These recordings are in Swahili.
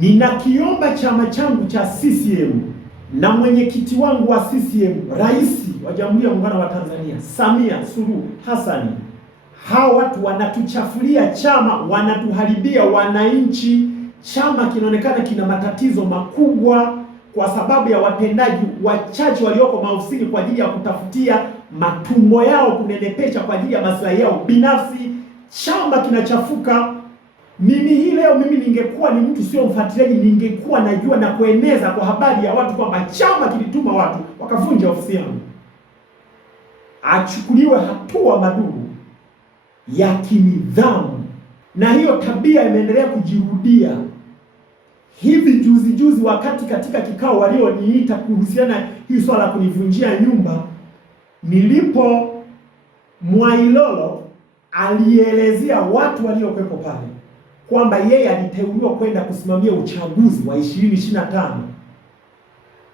Ninakiomba chama changu cha CCM na mwenyekiti wangu wa CCM, Rais wa Jamhuri ya Muungano wa Tanzania Samia Suluhu Hassan, hao watu wanatuchafulia chama, wanatuharibia wananchi. Chama kinaonekana kina matatizo makubwa kwa sababu ya watendaji wachache walioko maofisini kwa ajili ya kutafutia matumbo yao, kunenepesha kwa ajili ya maslahi yao binafsi. Chama kinachafuka. Hii leo ningekuwa ni mtu sio mfuatiliaji, ningekuwa najua na kueneza kwa habari ya watu kwamba chama kilituma watu wakavunja ofisi yangu. Achukuliwe hatua madugu ya kinidhamu. Na hiyo tabia imeendelea kujirudia. Hivi juzi wakati katika kikao walioniita kuhusiana hii swala la kunivunjia nyumba, nilipo Mwailolo alielezea watu waliokuwepo pale kwamba yeye aliteuliwa kwenda kusimamia uchaguzi wa 2025.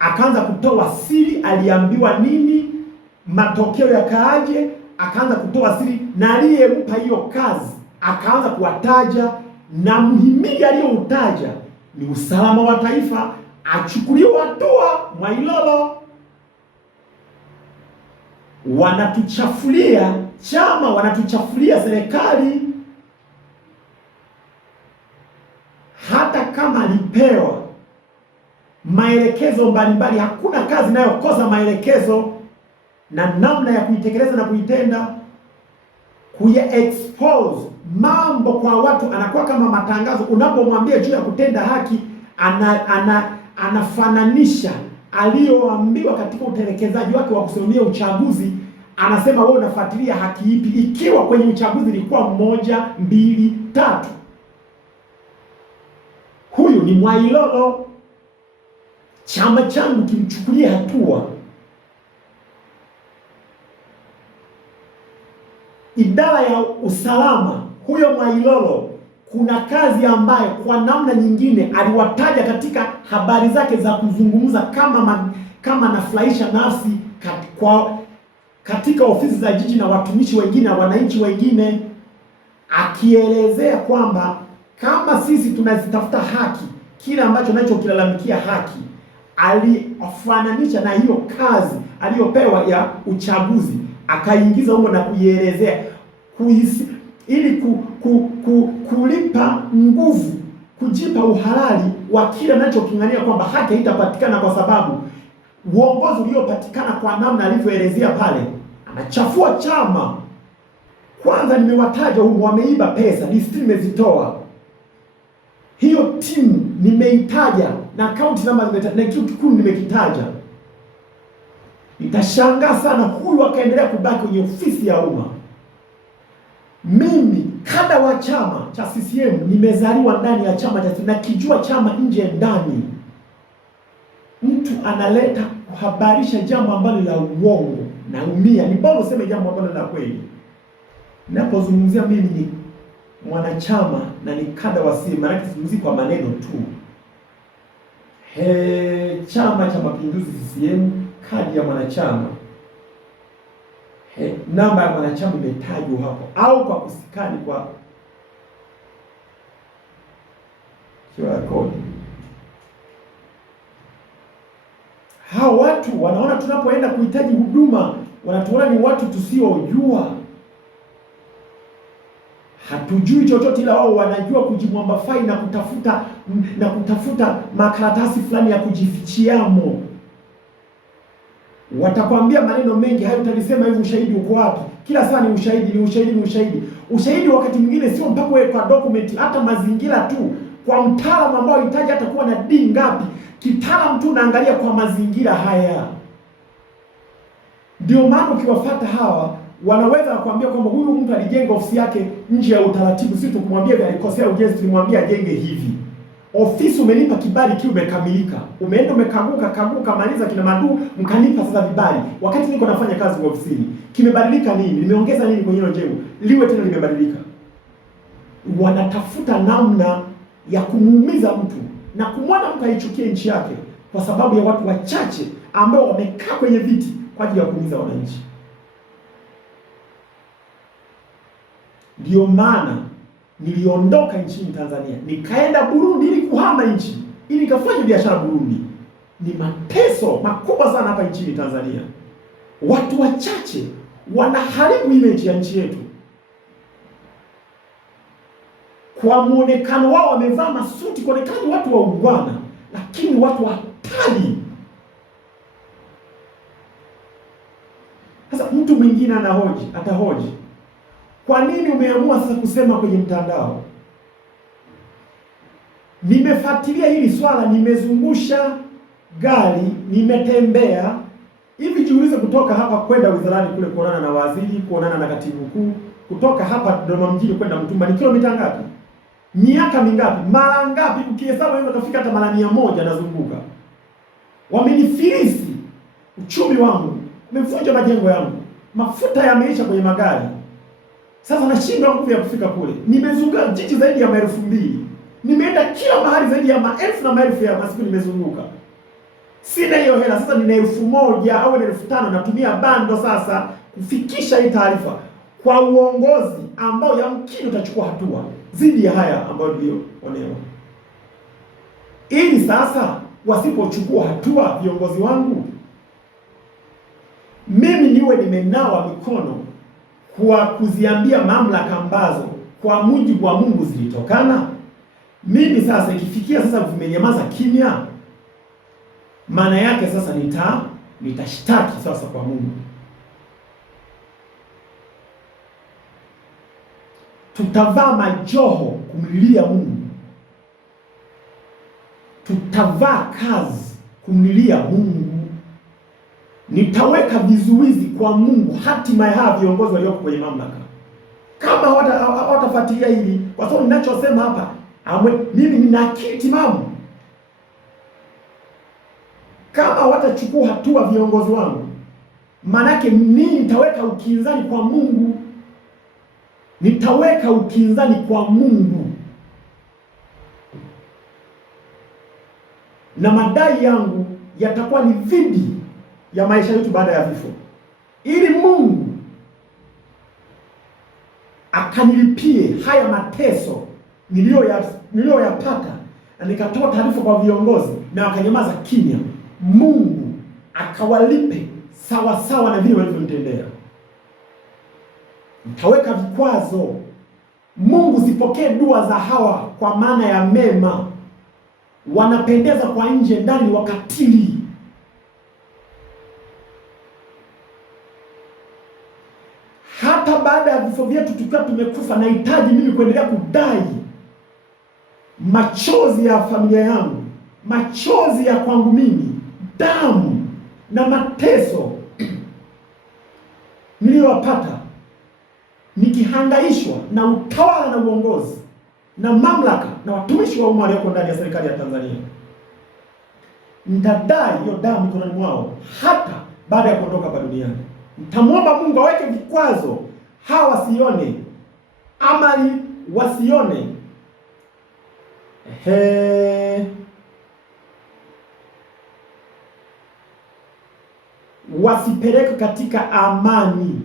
Akaanza kutoa siri, aliambiwa nini, matokeo yakaaje, akaanza kutoa siri, na aliyempa hiyo kazi akaanza kuwataja, na muhimili aliyoutaja ni usalama wa taifa, achukuliwe hatua. Mwailolo wanatuchafulia chama, wanatuchafulia serikali. Hata kama alipewa maelekezo mbalimbali, hakuna kazi inayokosa maelekezo na namna ya kuitekeleza na kuitenda. Kuya expose mambo kwa watu anakuwa kama matangazo. Unapomwambia juu ya kutenda haki, anafananisha aliyoambiwa katika utelekezaji wake wa kusimamia uchaguzi. Anasema wewe unafuatilia haki ipi ikiwa kwenye uchaguzi ilikuwa 1, 2, 3? Huyu ni Mwailolo. Chama changu kimchukulie hatua. Idara ya usalama, huyo Mwailolo, kuna kazi ambayo kwa namna nyingine aliwataja katika habari zake za kuzungumza kama anafurahisha nafsi katika ofisi za jiji na watumishi wengine na wananchi wengine, akielezea kwamba kama sisi tunazitafuta haki, kile ambacho nacho kilalamikia haki, alifananisha na hiyo kazi aliyopewa ya uchaguzi, akaingiza huko na kuielezea ili kulipa nguvu, kujipa uhalali wa kile anachokingania kwamba haki haitapatikana, kwa sababu uongozi uliopatikana kwa namna alivyoelezea pale anachafua chama. Kwanza nimewataja huko wameiba pesa, listi nimezitoa. Hiyo timu nimeitaja na account number nimetaja na kitu kikuu nimekitaja. Nitashangaa sana huyu akaendelea kubaki kwenye ofisi ya umma. Mimi kada wa chama cha CCM, nimezaliwa ndani ya chama cha CCM na kijua chama nje ndani. Mtu analeta kuhabarisha jambo ambalo la uongo, naumia. Ni bora useme jambo ambalo la kweli. Ninapozungumzia mimi ni mwanachama na ni kada wa CCM, maana sizungumzi kwa maneno tu. Chama cha Mapinduzi CCM, kadi ya mwanachama, namba ya mwanachama imetajwa hapo, au kwa kusikani kwa QR code. Hao watu wanaona tunapoenda kuhitaji huduma, wanatuona ni watu tusiojua, hatujui chochote, ila wao wanajua kujimwambafai na kutafuta makaratasi fulani ya kujifichiamo. Watakwambia maneno mengi hayo, utalisema hivi, ushahidi uko wapi? Kila saa ni ushahidi, ni ushahidi, ni ushahidi. Ushahidi wakati mwingine sio mpaka wewe kwa document, hata mazingira tu. Kwa mtaalamu ambao unahitaji hata kuwa na D ngapi, kitaalamu tu unaangalia kwa mazingira haya. Ndio maana ukiwafuata hawa wanaweza kukuambia kwamba huyu mtu alijenga ofisi yake nje ya utaratibu. Sisi tukumwambia vile alikosea ujenzi, tulimwambia ajenge hivi. Ofisi umenipa kibali kiu umekamilika. Umeenda umekaguka maliza kina madu mkanipa sasa vibali. Wakati niko nafanya kazi kwa ofisini, kimebadilika nini? Nimeongeza nini kwenye hilo jengo? Liwe tena limebadilika. Wanatafuta namna ya kumuumiza mtu na kumwona mtu aichukie nchi yake kwa sababu ya watu wachache ambao wamekaa kwenye viti kwa ajili ya kuumiza wananchi. Ndio maana niliondoka nchini Tanzania nikaenda Burundi ili kuhama nchi ili nikafanya biashara Burundi. Ni mateso makubwa sana hapa nchini Tanzania. Watu wachache wanaharibu image ya nchi yetu kwa muonekano wao, wamevaa masuti kuonekana watu waungwana, lakini watu hatari. Sasa mtu mwingine atahoji, kwa nini umeamua sasa kusema kwenye mtandao? Nimefuatilia hili swala, nimezungusha gari, nimetembea hivi. Jiulize, kutoka hapa kwenda wizarani kule kuonana na waziri, kuonana na katibu mkuu, kutoka hapa Dodoma mjini kwenda Mtumba ni kilomita ngapi? Miaka mingapi? Mara ngapi? Ukihesabu hivyo utafika hata mara 100 nazunguka. Wamenifilisi uchumi wangu, wamevunja majengo yangu, mafuta yameisha kwenye magari. Sasa nashindwa nguvu ya kufika kule. Nimezunguka jiji zaidi ya 2,000. Nimeenda kila mahali zaidi ya maelfu na maelfu ya masiku nimezunguka. Sina hiyo hela. Sasa nina 1,000 au 5,000 natumia bando sasa kufikisha hii taarifa kwa uongozi ambao yamkini utachukua hatua zidi ya haya ambayo niliyoonewa. Ili sasa wasipochukua hatua viongozi wangu, mimi niwe nimenawa mikono kwa kuziambia mamlaka ambazo kwa mujibu wa Mungu zilitokana. Mimi sasa ikifikia sasa vimenyamaza kimya, maana yake sasa nitashtaki sasa kwa Mungu. Tutavaa majoho kumlilia Mungu, tutavaa kazi kumlilia Mungu. Nitaweka vizuizi kwa Mungu hatima ya viongozi walioko kwenye mamlaka, kama hawatafuatilia hili, kwa sababu ninachosema hapa mimi nina akili timamu. Kama watachukua hatua viongozi wangu, manake mimi nitaweka ukinzani kwa Mungu. Nitaweka ukinzani kwa Mungu, na madai yangu yatakuwa ni dhidi ya maisha yetu baada ya vifo, ili Mungu akanilipie haya mateso niliyoyapata, na nikatoa taarifa kwa viongozi na wakanyamaza kimya. Mungu akawalipe sawa sawa na vile walivyonitendea. Nitaweka vikwazo. Mungu zipokee dua za hawa kwa maana ya mema. Wanapendeza kwa nje, ndani wakatili. Hata baada ya vifo vyetu tukiwa tumekufa, nahitaji mimi kuendelea kudai machozi ya familia yangu, machozi ya kwangu mimi, damu na mateso niliyowapata nikihangaishwa na utawala na uongozi na mamlaka na watumishi wa umma walioko ndani ya serikali ya Tanzania. Nitadai hiyo damu mikononi mwao hata baada ya kuondoka hapa duniani. Nitamwomba Mungu aweke vikwazo, hawa wasione amali, wasione wasipeleke katika amani.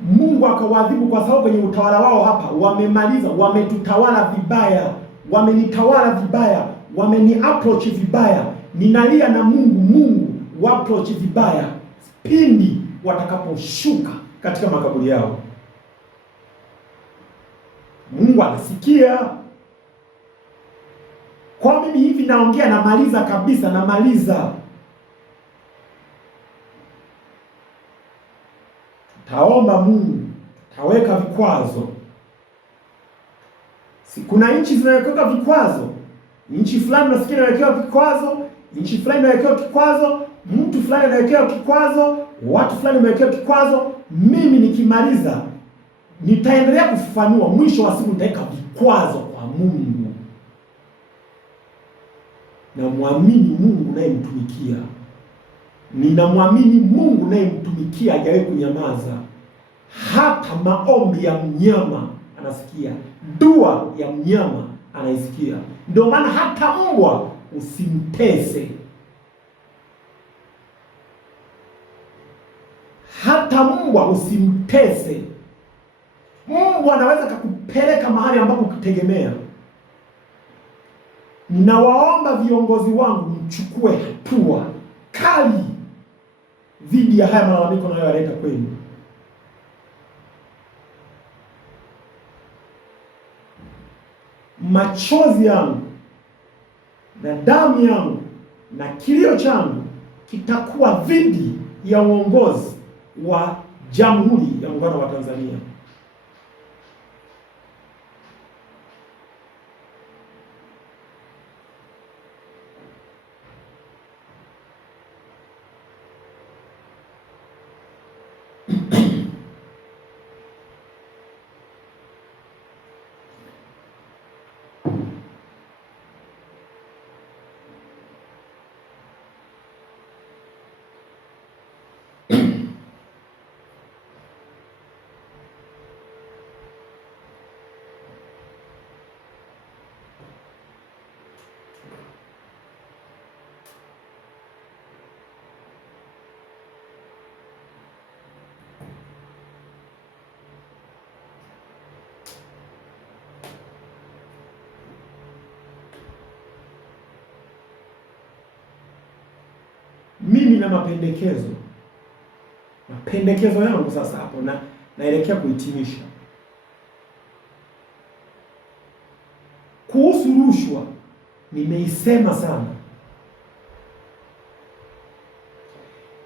Mungu akawadhibu, kwa sababu kwenye utawala wao hapa wamemaliza, wametutawala vibaya, wamenitawala vibaya, wameni-approach vibaya. Ninalia na Mungu wa-approach vibaya pindi watakaposhuka katika makaburi yao. Mungu anasikia. Kwa mimi hivi naongea, namaliza kabisa, namaliza. Taomba Mungu, taweka vikwazo. Kuna nchi zinaweka vikwazo. Nchi fulani nasikia inawekewa vikwazo, nchi fulani inawekewa vikwazo, mtu fulani anawekewa kikwazo, watu fulani wamewekewa kikwazo. Mimi nikimaliza nitaendelea kufafanua, mwisho wa siku nitaweka vikwazo kwa Mungu. Na muamini Mungu naye mtumikia. Ninamwamini Mungu naye mtumikia, hajawahi kunyamaza. Hata maombi ya mnyama anasikia, dua ya mnyama anaisikia. Ndio maana hata mbwa usimtese. Hata mbwa usimtese. Mungu anaweza kukupeleka mahali ambapo ukitegemea. Ninawaomba viongozi wangu mchukue hatua kali dhidi ya haya malalamiko nayoyaleta kwenu. Machozi yangu na damu yangu na kilio changu kitakuwa dhidi ya uongozi wa Jamhuri ya Muungano wa Tanzania. Mimi na mapendekezo yangu sasa hapo naelekea kuhitimisha. Kuhusu rushwa nimeisema sana,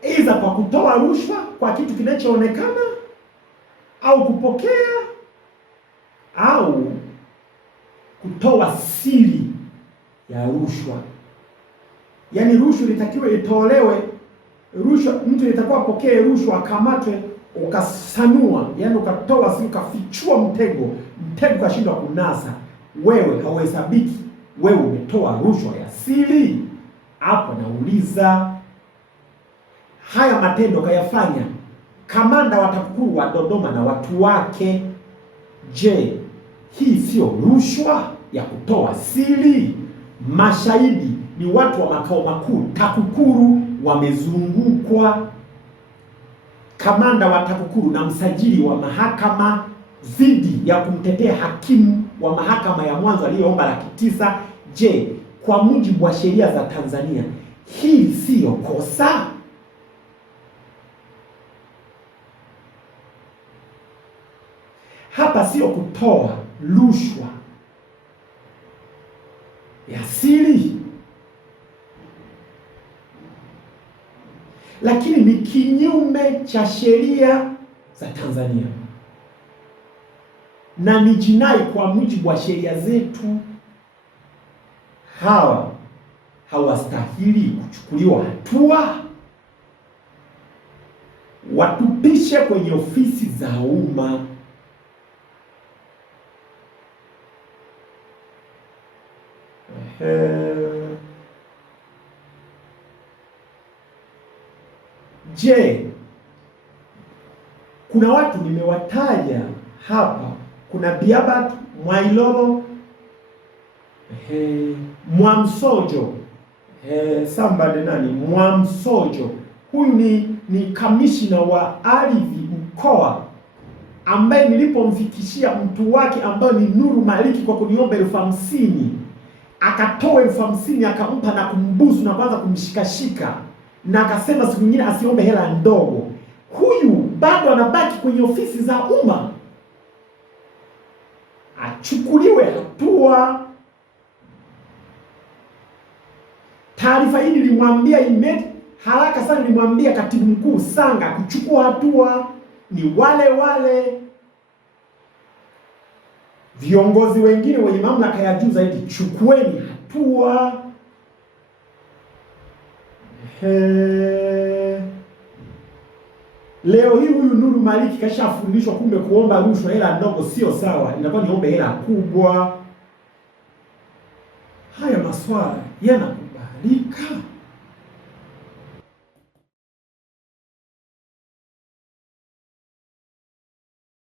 aidha kwa kutoa rushwa kwa kitu kinachoonekana au kupokea au kutoa siri ya rushwa. Yaani rushwa litakiwa itolewe, rushwa mtu litakuwa apokee rushwa akamatwe, ukasanua, yaani ukatoa siri, ukafichua mtego kashindwa kunasa, wewe hauhesabiki, wewe umetoa rushwa ya siri. Hapo nauliza, haya matendo kayafanya kamanda wa TAKUKURU wa Dodoma na watu wake. Je, hii sio rushwa ya kutoa siri? Mashahidi ni watu wa makao makuu TAKUKURU, wamezungukwa. Kamanda wa TAKUKURU na msajili wa mahakama dhidi ya kumtetea hakimu wa mahakama ya mwanzo aliyeomba $900,000. Je, kwa mujibu wa sheria za Tanzania hii siyo kosa? Hapa sio kutoa rushwa ya siri, lakini ni kinyume cha sheria za Tanzania na ni jinai kwa mujibu wa sheria zetu. Hawa hawastahili kuchukuliwa hatua, watupishe kwenye ofisi za umma. Je, kuna watu nimewataja hapa, kuna Biabat Mwailolo, Mwamsojo, Mwamsojo. Huyu ni kamishina wa ardhi mkoa, ambaye nilipomfikishia mtu wake ambaye ni Nuru Maliki kwa kuniomba $50,000, akatoa $50,000 akampa na kumbusu na kwanza kumshikashika na akasema siku nyingine asiombe hela ndogo. Huyu bado anabaki kwenye ofisi za umma, achukuliwe hatua. Taarifa hii nilimwambia haraka sana, nilimwambia katibu mkuu Sanga kuchukua hatua. Ni wale viongozi wengine wenye mamlaka ya juu zaidi, chukueni hatua. Leo hii huyu Nuru Maliki kashafundishwa kumbe kuomba rushwa hela ndogo sio sawa, inakuwa niombe hela kubwa. Haya maswala yanakubalika?